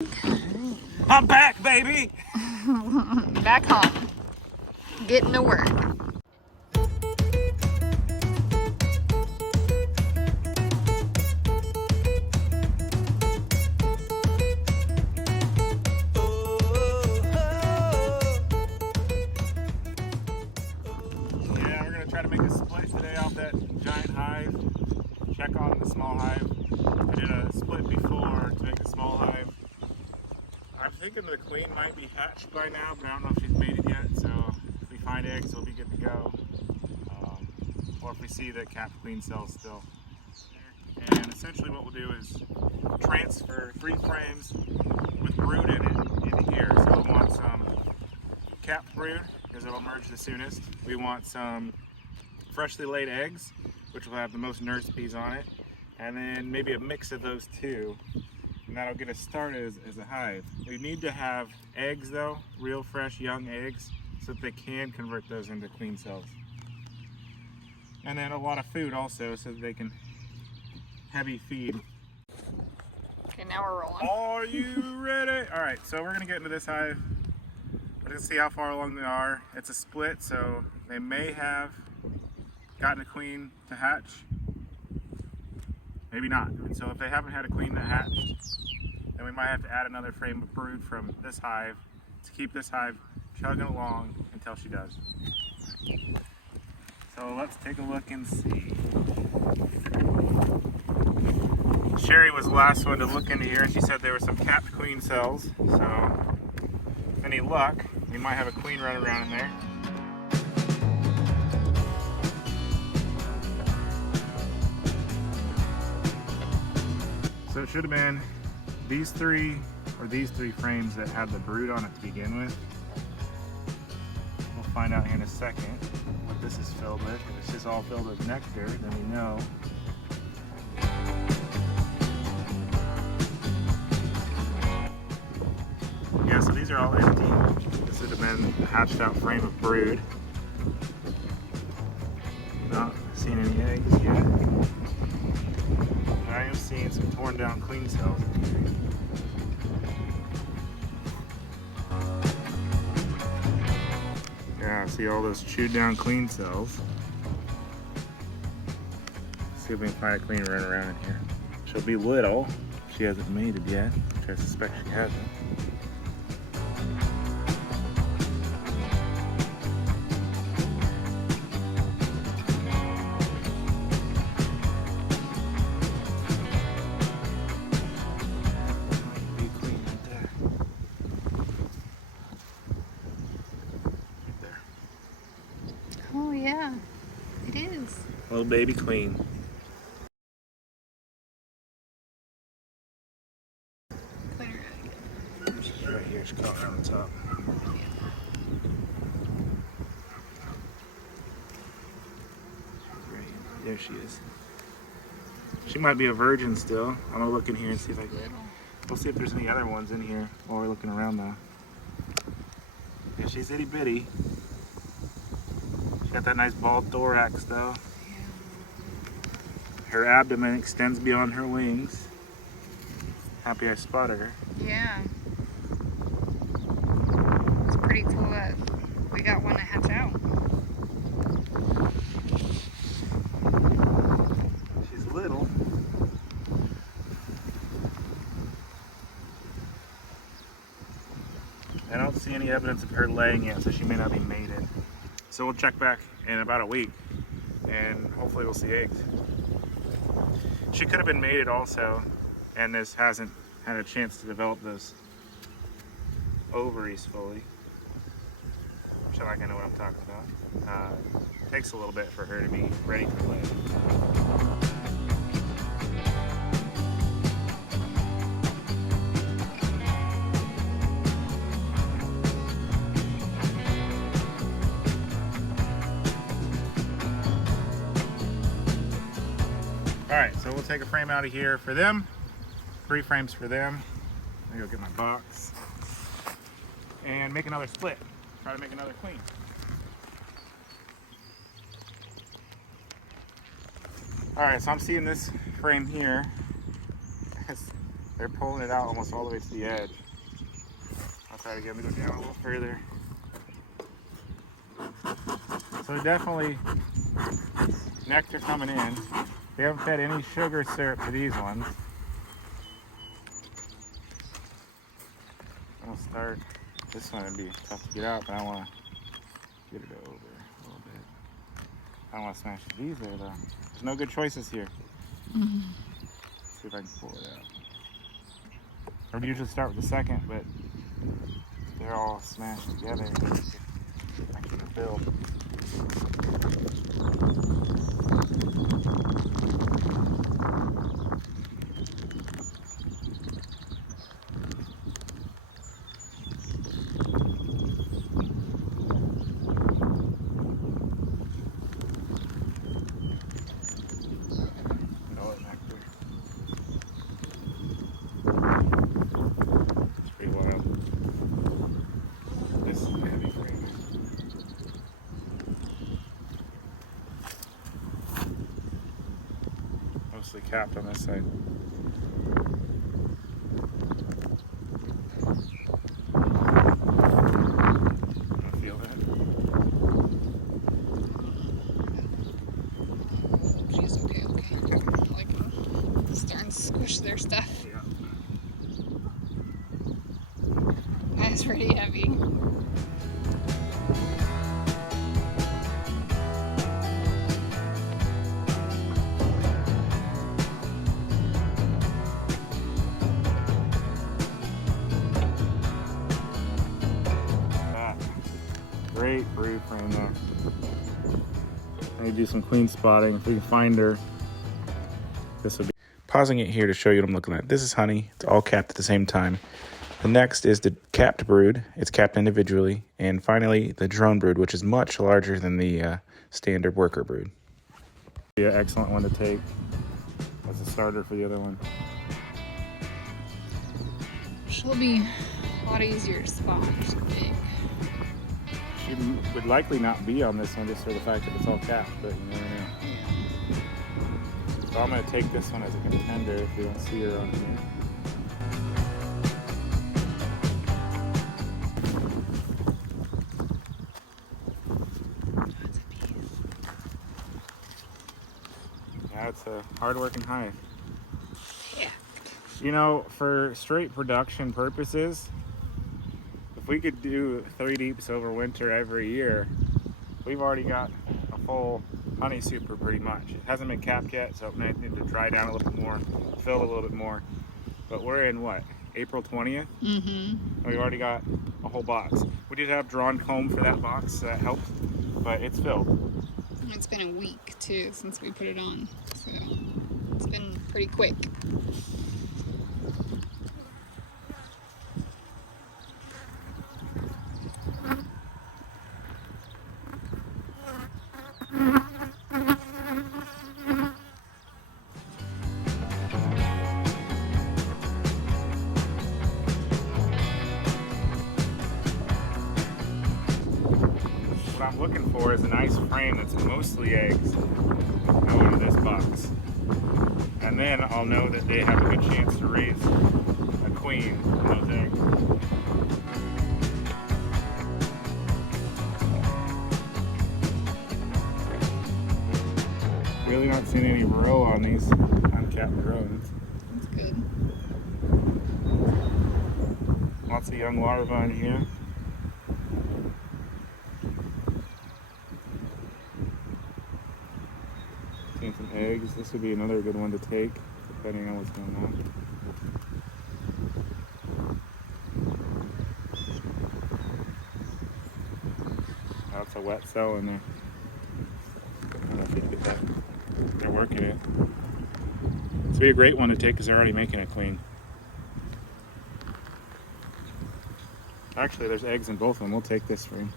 I'm back, baby! Back home. Getting to work. Yeah, we're gonna try to make a split today off that giant hive. Check on the small hive. I did a split before to make the small hive. I'm thinking the queen might be hatched by now, but I don't know if she's made it yet. So if we find eggs, we'll be good to go. Or if we see the capped queen cells still. And essentially what we'll do is transfer 3 frames with brood in it into here. So we want some capped brood because it'll emerge the soonest. We want some freshly laid eggs, which will have the most nurse bees on it. And then maybe a mix of those two. And that'll get us started as a hive. We need to have eggs though, real fresh young eggs, so that they can convert those into queen cells. And then a lot of food also, so that they can heavy feed. Okay, now we're rolling. Are you ready? All right, so we're gonna get into this hive. We're gonna see how far along they are. It's a split, so they may have gotten a queen to hatch. Maybe not. And so if they haven't had a queen that hatched, then we might have to add another frame of brood from this hive to keep this hive chugging along until she does. So let's take a look and see. Sherry was the last one to look into here, and she said there were some capped queen cells. So, with any luck, we might have a queen running around in there. So it should have been these 3 or these 3 frames that had the brood on it to begin with. We'll find out here in a second what this is filled with. If it's just all filled with nectar, then we know. Yeah, so these are all empty. This would have been a hatched out frame of brood. Not seeing any eggs yet. I am seeing some torn down queen cells. Yeah, I see all those chewed down queen cells. Let's see if we can find a queen running around in here. She'll be little. She hasn't mated yet, which I suspect she hasn't. Oh yeah, it is. Little baby queen. Put her out. She's right here, she's caught on the top. Right here. There she is. She might be a virgin still. I'm gonna look in here and see if I can. We'll see if there's any other ones in here while we're looking around though. Yeah, she's itty bitty. She got that nice bald thorax though. Her abdomen extends beyond her wings. Happy I spotted her. Yeah. It's pretty cool that we got one to hatch out. She's little. I don't see any evidence of her laying yet, so she may not be mated. So we'll check back in about a week, and hopefully we'll see eggs. She could have been mated also, and this hasn't had a chance to develop those ovaries fully. I'm sure like I know what I'm talking about. Takes a little bit for her to be ready for lay. Alright, so we'll take a frame out of here for them. 3 frames for them. Let me go get my box. And make another split. Try to make another queen. Alright, so I'm seeing this frame here has They're pulling it out almost all the way to the edge. I'll try to get them to go down a little further. So definitely nectar coming in. They haven't fed any sugar syrup to these ones. I'm gonna start this one. It'd be tough to get out, but I want to get it over a little bit. I don't want to smash these there though. There's no good choices here. Let's see if I can pull it out. I would usually start with the second, but they're all smashed together. I keep it filled. Mostly capped on this side. I feel that. She's okay. Like, starting to squish their stuff. Yeah. That's pretty heavy. Great brood frame there. I need to do some queen spotting. If we can find her, this would be. Pausing it here to show you what I'm looking at. This is honey. It's all capped at the same time. The next is the capped brood. It's capped individually. And finally, the drone brood, which is much larger than the standard worker brood. Be an excellent one to take as a starter for the other one. She'll be a lot easier to spot. She's big. She would likely not be on this one just for the fact that it's all capped, but you never know. So I'm going to take this one as a contender if you don't see her on here. Yeah, it's a hard-working hive. Yeah. You know, for straight production purposes, if we could do 3 deeps over winter every year, we've already got a full honey super pretty much. It hasn't been capped yet, so it might need to dry down a little bit more, fill a little bit more. But we're in what, April 20th? Mm-hmm. We've already got a whole box. We did have drawn comb for that box, so that helped, but it's filled. It's been a week too since we put it on, so it's been pretty quick. What I'm looking for is a nice frame that's mostly eggs go into this box. And then I'll know that they have a good chance to raise a queen in those eggs. Really not seeing any row on these uncapped drones. That's good. Lots of young larvae in here. Seeing some eggs. This would be another good one to take, depending on what's going on. That's a wet cell in there. I don't know if you can get that. They're working it. This would be a great one to take because they're already making a queen. Actually, there's eggs in both of them. We'll take this frame.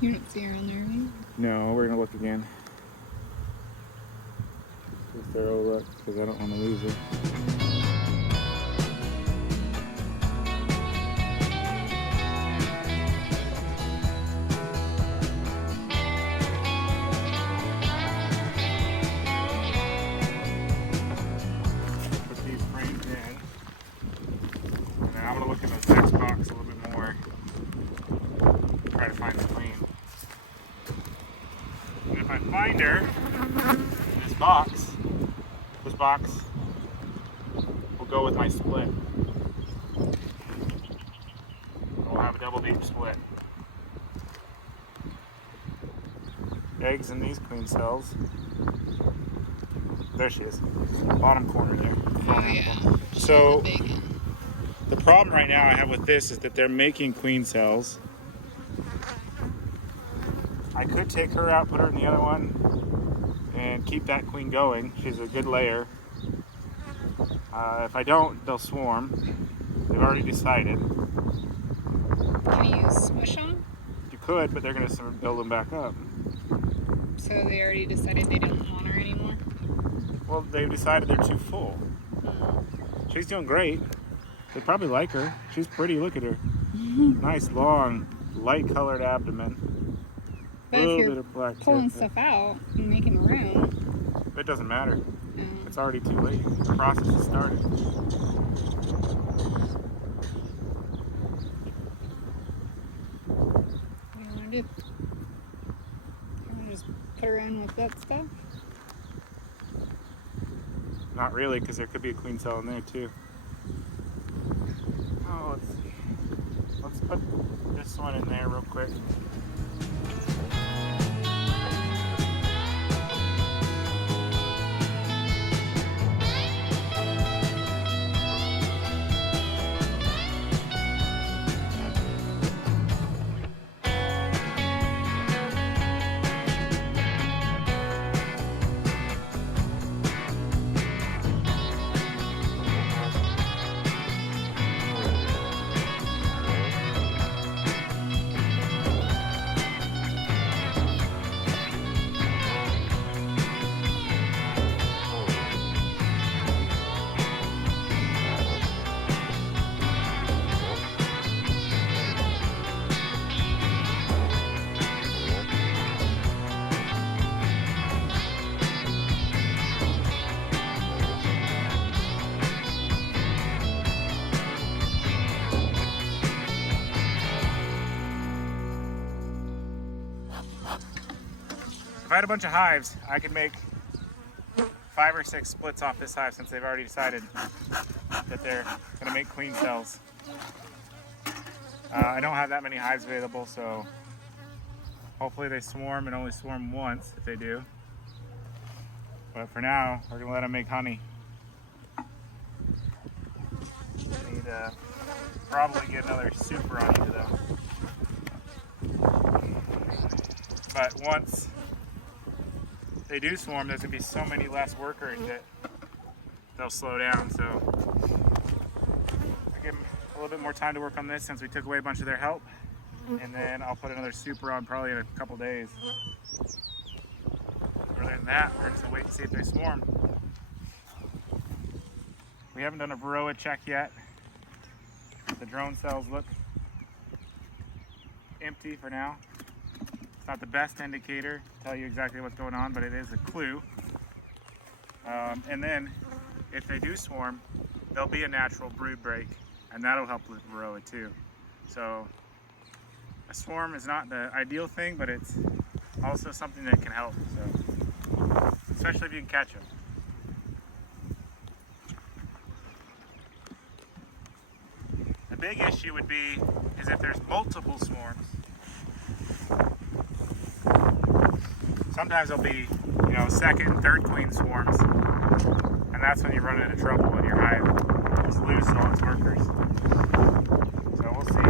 You don't see her on there, right? No, we're gonna look again. A thorough look because I don't want to lose her. Put these frames in. this next box a little bit more. Try to find the queen. And if I find her in this box will go with my split. We'll have a double deep split. Eggs in these queen cells. There she is. Bottom corner there. Oh yeah. So Big. the problem right now I have with this is that they're making queen cells. I could take her out, put her in the other one, and keep that queen going. She's a good layer. If I don't, they'll swarm. They've already decided. Can you smush them? You could, but they're going to build them back up. So they already decided they don't want her anymore? Well, they've decided they're too full. She's doing great. They probably like her. She's pretty. Look at her. Nice, long, light-colored abdomen. But Little if bit you're of black pulling tip. stuff out and making room, It doesn't matter. um, It's already too late. The process has started. what do you want to do? You want to just put her in with that stuff? Not really, because there could be a queen cell in there too. Oh, let's see. Let's put this one in there real quick. If I had a bunch of hives, I could make 5 or 6 splits off this hive since they've already decided that they're going to make queen cells. I don't have that many hives available, so hopefully they swarm and only swarm once if they do. But for now, we're going to let them make honey. Need to probably get another super on each of them. But once they do swarm, there's going to be so many less workers that they'll slow down. So I give them a little bit more time to work on this since we took away a bunch of their help. And then I'll put another super on probably in a couple days. Other than that, we're just going to wait and see if they swarm. We haven't done a varroa check yet. The drone cells look empty for now. It's not the best indicator to tell you exactly what's going on, but it is a clue. And then if they do swarm, there'll be a natural brood break, and that'll help with varroa too. So a swarm is not the ideal thing, but it's also something that can help. So especially if you can catch them. The big issue would be is if there's multiple swarms. Sometimes there'll be, second and third queen swarms, and that's when you run into trouble in your hive. You just lose all its workers. So we'll see.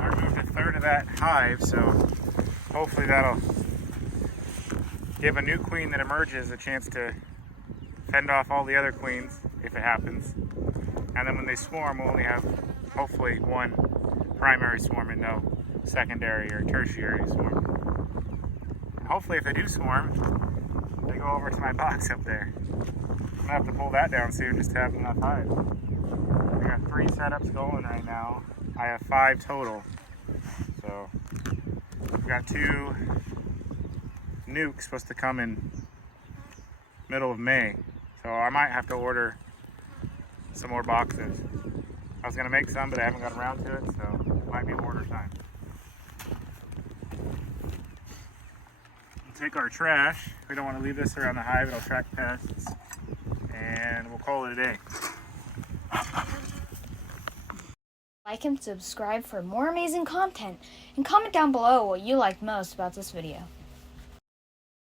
I removed a third of that hive, so hopefully that'll give a new queen that emerges a chance to fend off all the other queens if it happens. And then when they swarm, we'll only have hopefully one primary swarm and no secondary or tertiary swarm. And hopefully if they do swarm, they go over to my box up there. I'm gonna have to pull that down soon just to have enough hives. I got 3 setups going right now. I have 5 total. So we've got 2 nukes supposed to come in middle of May. So So I might have to order some more boxes. I was gonna make some, but I haven't got around to it, so it might be order time. We'll take our trash. We don't want to leave this around the hive, it'll attract pests. And we'll call it a day. Like and subscribe for more amazing content, and comment down below what you liked most about this video.